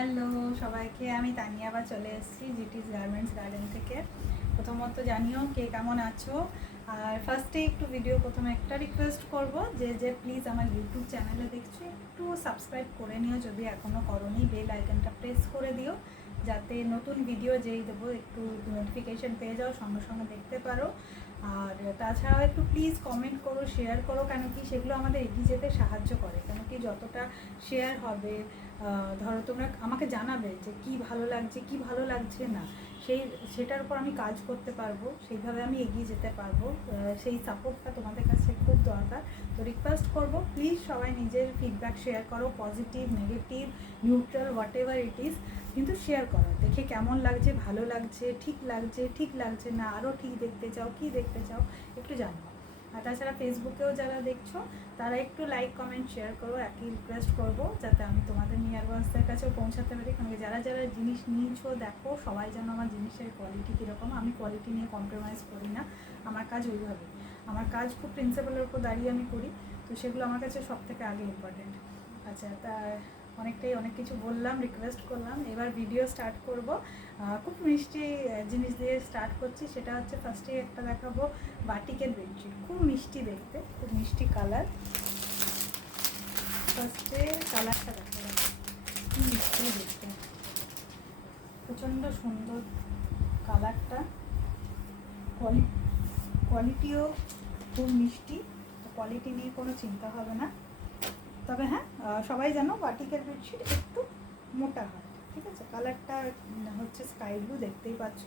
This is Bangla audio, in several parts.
হ্যালো সবাইকে, আমি তানিয়া আবার চলে এসেছি জিটিস গার্মেন্টস গার্ডেন থেকে। প্রথমত জানিও কে কেমন আছো। আর ফার্স্টে একটু ভিডিও প্রথমে একটা রিকোয়েস্ট করব যে প্লিজ আমার ইউটিউব চ্যানেলে দেখছো একটু সাবস্ক্রাইব করে নিও, যদি এখনও করোনি বেল আইকনটা প্রেস করে দিও, যাতে নতুন ভিডিও যেই দেবো একটু নোটিফিকেশান পেয়ে যাও, সঙ্গে সঙ্গে দেখতে পারো। আর তাছাড়াও একটু প্লিজ কমেন্ট করো, শেয়ার করো, কেন কি সেগুলো আমাদের এগিয়ে যেতে সাহায্য করে। কেন কি যতটা শেয়ার হবে, ধরো তোমরা আমাকে জানাবে যে কি ভালো লাগছে কি ভালো লাগছে না, সেটার উপর আমি কাজ করতে পারবো, সেইভাবে আমি এগিয়ে যেতে পারবো। সেই সাপোর্টটা তোমাদের কাছে খুব দরকার। তো রিকোয়েস্ট করবো প্লিজ সবাই নিজের ফিডব্যাক শেয়ার করো, positive negative neutral what ever it is, কিন্তু শেয়ার করো। দেখে কেমন লাগছে, ভালো লাগছে, ঠিক লাগছে না, আরও ঠিক দেখতে চাও, কি দেখতে চাও একটু জানো। আর তাছাড়া ফেসবুকেও যারা দেখছো তারা একটু লাইক কমেন্ট শেয়ার করো, একই রিকোয়েস্ট করবো, যাতে আমি তোমাদের নিয়ার ওয়ান্সদের কাছেও পৌঁছাতে পারি। কারণ যারা যারা জিনিস নিয়েছো দেখো, সবাই যেন আমার জিনিসের কোয়ালিটি কীরকম, আমি কোয়ালিটি নিয়ে কম্প্রোমাইজ করি না। আমার কাজ ওইভাবে, আমার কাজ খুব প্রিন্সিপালের উপর দাঁড়িয়ে আমি করি, তো সেগুলো আমার কাছে সব থেকে আগে ইম্পর্টেন্ট। আচ্ছা, তা অনেক কিছু বললাম, রিকোয়েস্ট করলাম, এবার ভিডিও স্টার্ট করব। খুব মিষ্টি জিনিস দিয়ে স্টার্ট করছি। সেটা হচ্ছে ফার্স্টে একটা দেখাবো বাটিকের বেডশিট, খুব মিষ্টি দেখতে, খুব মিষ্টি কালার। ফার্স্টে কালারটা দেখাবো, খুব মিষ্টি দেখতে, প্রচণ্ড সুন্দর কালারটা, কোয়ালিটিও খুব মিষ্টি, তো কোয়ালিটি নিয়ে কোনো চিন্তা হবে না। তবে হ্যাঁ, সবাই জানো বাটিকের বেডশিট একটু মোটা হয়, ঠিক আছে। কালারটা হচ্ছে স্কাই ব্লু, দেখতেই পাচ্ছ,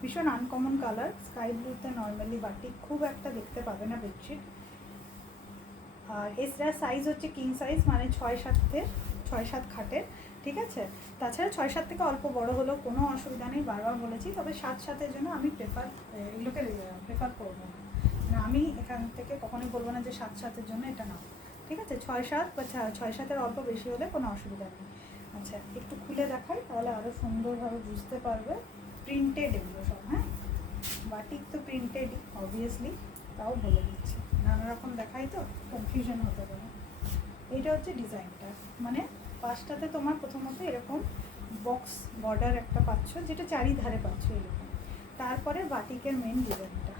ভীষণ আনকমন কালার। স্কাই ব্লুতে নর্মালি বাটিক খুব একটা দেখতে পাবে না বেডশিট। আর এটার সাইজ হচ্ছে কিং সাইজ, মানে 6-7 খাটের, ঠিক আছে। তাছাড়া 6-7 থেকে অল্প বড় হলেও কোনো অসুবিধা নেই, বারবার বলেছি। তবে 7-7-এর জন্য আমি এগুলোকে প্রেফার করবো না, মানে আমি এখান থেকে কখনোই বলবো না যে 7-7-এর জন্য এটা নাও, ঠিক আছে। 6-7 বা 6-7-এর অল্প বেশি হলে কোনো অসুবিধা নেই। আচ্ছা, একটু খুলে দেখাই, তাহলে আরও সুন্দরভাবে বুঝতে পারবে। প্রিন্টেড এগুলো সব, হ্যাঁ বাটিক তো প্রিন্টেডই অবভিয়াসলি, তাও বলে দিচ্ছি, নানা রকম দেখাই তো কনফিউশন হতে পারে। এইটা হচ্ছে ডিজাইনটা, মানে পাশটাতে তোমার প্রথমত এরকম বক্স বর্ডার একটা পাচ্ছ, যেটা চারিধারে পাচ্ছ এরকম। তারপরে বাটিকের মেন ডিজাইনটা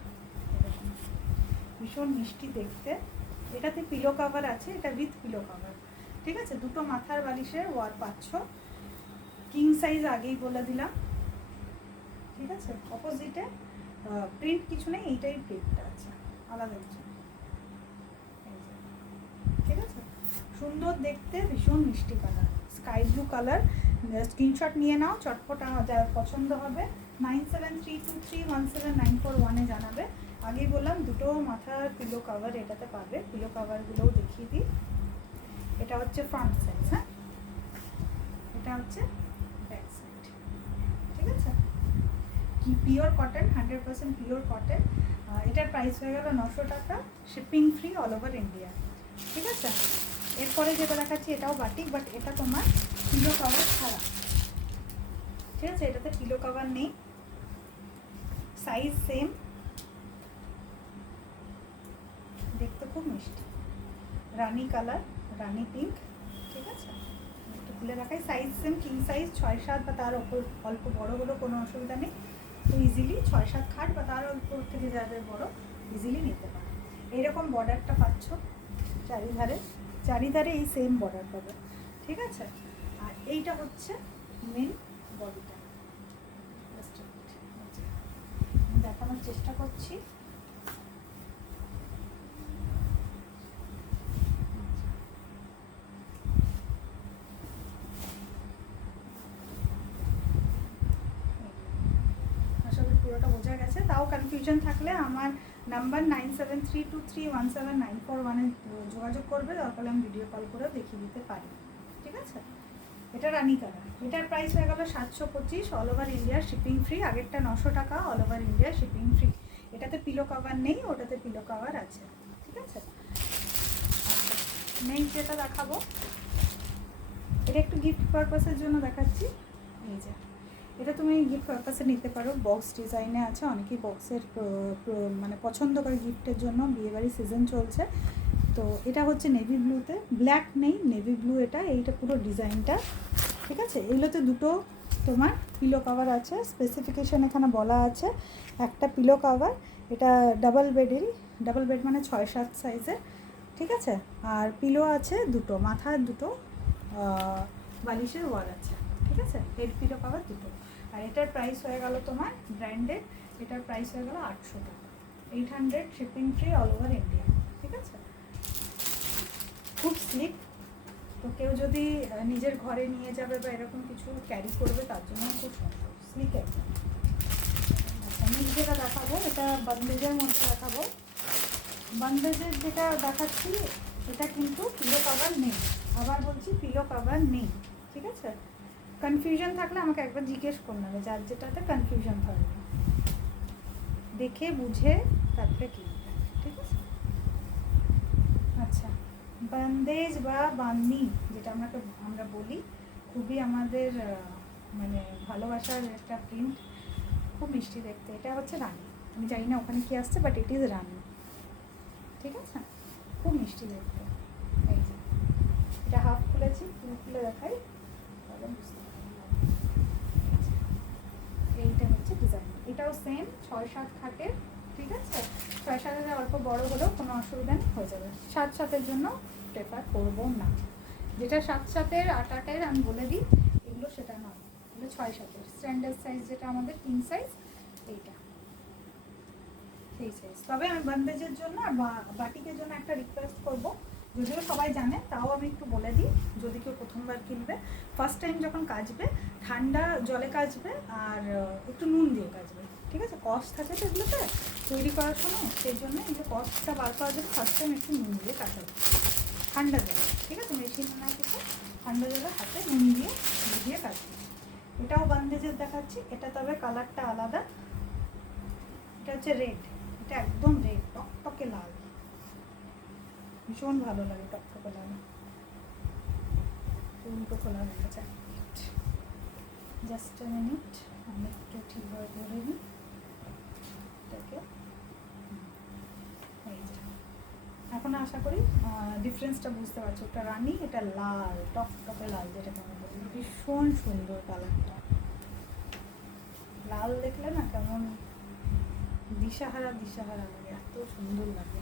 এরকম ভীষণ মিষ্টি দেখতে। এটাতে পিলো কাভার আছে, এটা উইথ পিলো কাভার, ঠিক আছে। দুটো মাথার বালিশের ওয়ার পাচ্ছ, কিং সাইজ আগেই বলে দিলাম, ঠিক আছে। অপোজিটে প্রিন্ট কিছু নেই, এইটাই প্রিন্টটা আছে, আলাদা কিছু, ঠিক আছে। সুন্দর দেখতে, ভীষণ মিষ্টি colour, sky blue colour. Screenshot নিয়ে নাও চটপট, যার পছন্দ হবে 9732317941-এ জানাবে। আগেই বললাম দুটো মাথার পিলো কাভার এটাতে পাবে, পিলো কাভারগুলোও দেখিয়ে দিই। এটা হচ্ছে ফ্রন্ট সাইড, হ্যাঁ, এটা হচ্ছে ব্যাক সাইড, ঠিক আছে। কি পিওর কটন, 100% পিওর কটন। এটার প্রাইস হয়ে গেল 900 টাকা, shipping free all over India, ঠিক আছে। এরপরে যেটা দেখাচ্ছি এটাও বাটিক, বাট এটা তোমার পিলো কভার ছাড়া, ঠিক আছে। এটাতে পিলো কভার নেই, সাইজ সেম, দেখতে খুব মিষ্টি, রানি কালার, রানি পিঙ্ক, ঠিক আছে। একটু খুলে রাখাই, সাইজ সেম কিং সাইজ, 6-7 বা তার ওপর অল্প বড় হলেও কোনো অসুবিধা নেই। তো ইজিলি 6-7 খাট বা তার অল্প থেকে যাদের বড় ইজিলি নিতে পারে। এইরকম বর্ডারটা পাচ্ছ চারিধারে এই সেম বর্ডার পাবে, ঠিক আছে। আর এইটা হচ্ছে মেন বডিটা, দেখানোর চেষ্টা করছি। আশা করি পুরোটা বোঝা গেছে। তাও কনফিউশন থাকলে আমার নাম্বার 9732317941-এ যোগাযোগ করবে, দরকার আমি ভিডিও কল করেও দেখিয়ে দিতে পারি, ঠিক আছে। এটা রানি কালার, এটার প্রাইস হয়ে গেল 725 all over India shipping free. আগেরটা 900 টাকা all over India shipping free. এটাতে পিলো কভার নেই, ওটাতে পিলো কভার আছে, ঠিক আছে। আচ্ছা, নেক্সট যেটা দেখাবো, এটা একটু গিফট পারপাসের জন্য দেখাচ্ছি। এই যে এটা তুমি গিফট পারপাসে নিতে পারো, বক্স ডিজাইনে আছে, অনেকেই বক্সের মানে পছন্দ করে গিফটের জন্য, বিয়েবাড়ির সিজন চলছে। তো এটা হচ্ছে নেভি ব্লুতে, ব্ল্যাক নেই, নেভি ব্লু এটা, এইটা পুরো ডিজাইনটা ঠিক আছে। এগুলোতে দুটো তোমার পিলো কভার আছে, স্পেসিফিকেশন এখানে বলা আছে। একটা পিলো কভার, এটা ডাবল বেড মানে 6-7 সাইজের, ঠিক আছে। আর পিলো আছে দুটো, মাথার দুটো বালিশের ওয়ার আছে, ঠিক আছে। হেড পিলো কভার দুটো। আর এটার প্রাইস হয়ে গেল তোমার ব্র্যান্ডেড, এটার প্রাইস হয়ে গেল 800 টাকা, 800 shipping free all over India, ঠিক আছে। খুব স্লিক, তো কেউ যদি নিজের ঘরে নিয়ে যাবে বা এরকম কিছু ক্যারি করবে তার জন্য খুব সুন্দর, স্লিক একদম। আচ্ছা, নেক্সট যেটা দেখাবো এটা বন্দেজের মধ্যে দেখাবো। বন্দেজের যেটা দেখাচ্ছি এটা কিন্তু পিলো কভার নেই, আবার বলছি পিলো কভার নেই, ঠিক আছে। কনফিউশন থাকলে আমাকে একবার জিজ্ঞেস করে নেবে, যার যেটাতে কনফিউশন থাকবে দেখে বুঝে তারপরে কিনবে, ঠিক আছে। আচ্ছা, বন্দেজ বা বান্নি যেটা আমরা বলি, খুবই আমাদের মানে ভালোবাসার একটা প্রিন্ট, খুব মিষ্টি দেখতে। এটা হচ্ছে রানী, আমি জানি না ওখানে কি আসছে, বাট ইট ইজ রানী, ঠিক আছে। খুব মিষ্টি দেখতে। এই যে এটা হাফ খুলেছি, ফুল খুলে দেখাই তাহলে বুঝতে পারবেন। এইটা হচ্ছে ডিজাইন, এটাও সেম 6-7 খাটের, ঠিক আছে। 6-7 অল্প বড় হলেও কোনো অসুবিধা নেই, হয়ে যাবে। 7-7 জন্য প্রেফার করবো না। যেটা 7-7 8-8 আমি বলে দিই, এগুলো সেটা নয়, এগুলো 6-7 স্ট্যান্ডার্ড সাইজ, যেটা আমাদের কিং সাইজ, এইটা সেই সাইজ। তবে আমি বন্দেজের জন্য আর বাটিকের জন্য একটা রিকোয়েস্ট করব, যদিও সবাই জানে তাও আমি একটু বলে দিই, যদি কেউ প্রথমবার কিনবে, ফার্স্ট টাইম যখন কাচবে ঠান্ডা জলে কাচবে আর একটু নুন দিয়ে কাচবে, ঠিক আছে। কস্ট থাকে তো এগুলোতে তৈরি করার সময়, সেই জন্য এগুলো কস্টটা বার করার জন্য ফার্স্ট টাইম একটু নুন দিয়ে কাটাবে, ঠান্ডা জলে, ঠিক আছে। মেশিন না কিছু, ঠান্ডা জলে হাতে নুন দিয়ে কাটবে। এটাও বন্দেজের দেখাচ্ছি, এটা তবে কালারটা আলাদা, এটা হচ্ছে রেড, এটা একদম রেড, টকটকে লাল, ভীষণ ভালো লাগে টকটকে লাল। উল্টো খোলা হয়ে গেছে, জাস্ট এ মিনিট, আমি একটু ঠিকভাবে ধরে নিই এটাকে। এই যে এখন আশা করি ডিফারেন্সটা বুঝতে পারছো, ওটা রানী, এটা লাল, টকটকে লাল, যেটাকে আমরা বলি। ভীষণ সুন্দর কালারটা, লাল দেখলে না কেমন দিশাহারা লাগে, এত সুন্দর লাগে।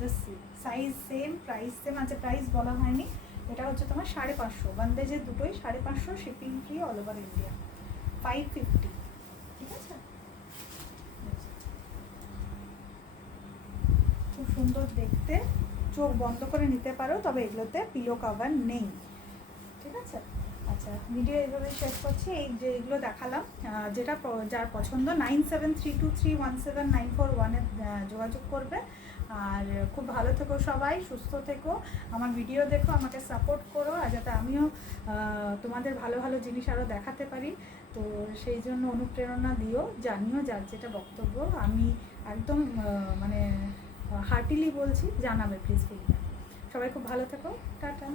Just size same, price same আছে, প্রাইস বলা হয়নি। এটা হচ্ছে তোমার 550, বন্দেজের দুটোই 550, shipping free all over India, 550, ঠিক আছে। খুব সুন্দর দেখতে, চোখ বন্ধ করে নিতে পারো, তবে এগুলোতে পিলো কভার নেই, ঠিক আছে। আচ্ছা, ভিডিও এইভাবে শেষ করছি। এই যে এগুলো দেখালাম, যেটা যার পছন্দ 9732317941-এ যোগাযোগ করবে। আর খুব ভালো থেকো সবাই, সুস্থ থেকো, আমার ভিডিও দেখো, আমাকে সাপোর্ট করো, আর যাতে আমিও তোমাদের ভালো ভালো জিনিস আরও দেখাতে পারি, তো সেই জন্য অনুপ্রেরণা দিও, জানিও যার যেটা বক্তব্য। আমি একদম মানে হার্টিলি বলছি, জানাবে প্লিজ ফিডব্যাক। সবাই খুব ভালো থেকো, টাটা।